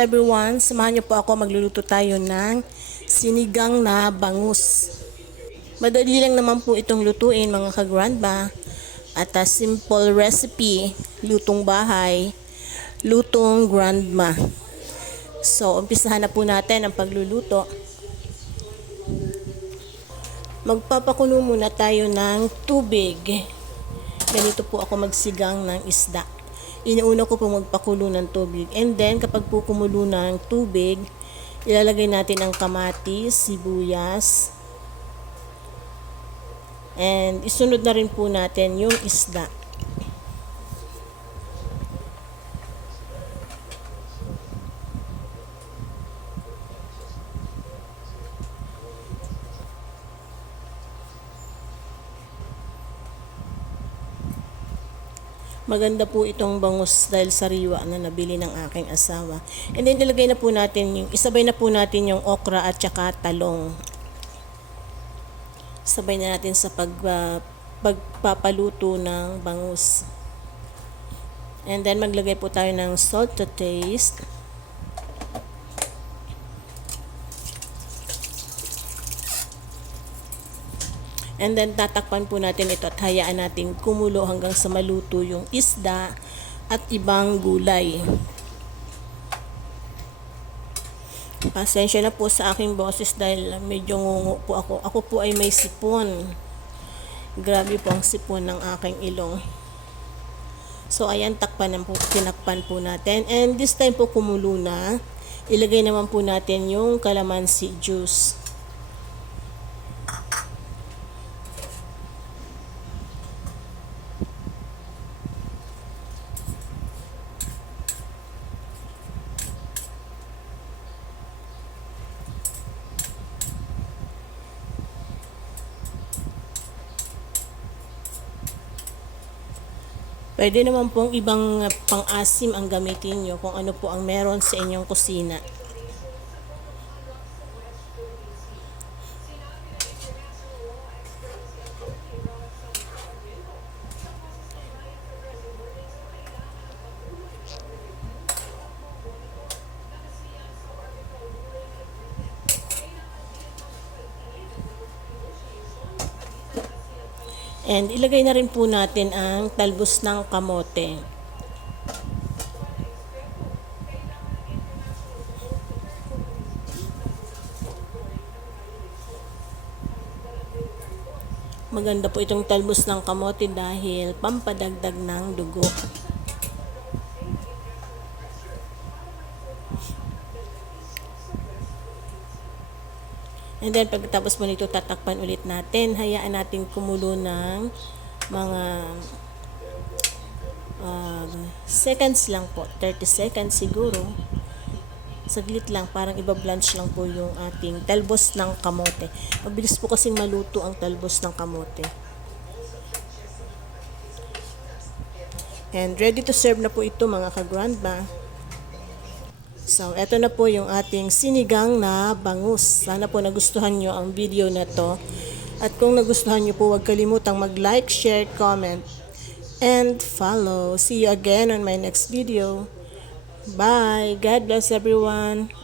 everyone, samahan niyo po ako, magluluto tayo ng sinigang na bangus. Madali lang naman po itong lutuin mga ka-grandma at a simple recipe, lutong bahay, lutong grandma. So, umpisahan na po natin ang pagluluto. Magpapakulo muna tayo ng tubig. Ganito po ako magsigang ng isda. Inuuna ko po magpakulo ng tubig. And then, kapag po kumulo ng tubig, ilalagay natin ang kamatis, sibuyas, and isunod na rin po natin yung isda. Maganda po itong bangus dahil sariwa na nabili ng aking asawa. And then ilagay na po natin isabay na po natin yung okra at saka talong. Sabay na natin sa pagpapaluto ng bangus. And then maglagay po tayo ng salt to taste. And then tatakpan po natin ito at hayaan natin kumulo hanggang sa maluto yung isda at ibang gulay. Pasensya na po sa aking boses dahil medyo ngungu po ako. Ako po ay may sipon. Grabe po ang sipon ng aking ilong. So ayan, tinakpan po natin. And this time po kumulo na. Ilagay naman po natin yung calamansi juice. Pwede naman pong ibang pang-asim ang gamitin nyo kung ano po ang meron sa inyong kusina. And ilagay na rin po natin ang talbos ng kamote. Maganda po itong talbos ng kamote dahil pampadagdag ng dugo. And then pagkatapos mo nito tatakpan ulit natin, hayaan natin kumulo ng mga seconds lang po, 30 seconds siguro. Saglit lang, parang iba-blanch lang po yung ating talbos ng kamote. Mabilis po kasing maluto ang talbos ng kamote. And ready to serve na po ito mga ka-grandma. So, eto na po yung ating sinigang na bangus. Sana po nagustuhan nyo ang video na to. At kung nagustuhan nyo po, huwag kalimutang mag-like, share, comment, and follow. See you again on my next video. Bye! God bless everyone!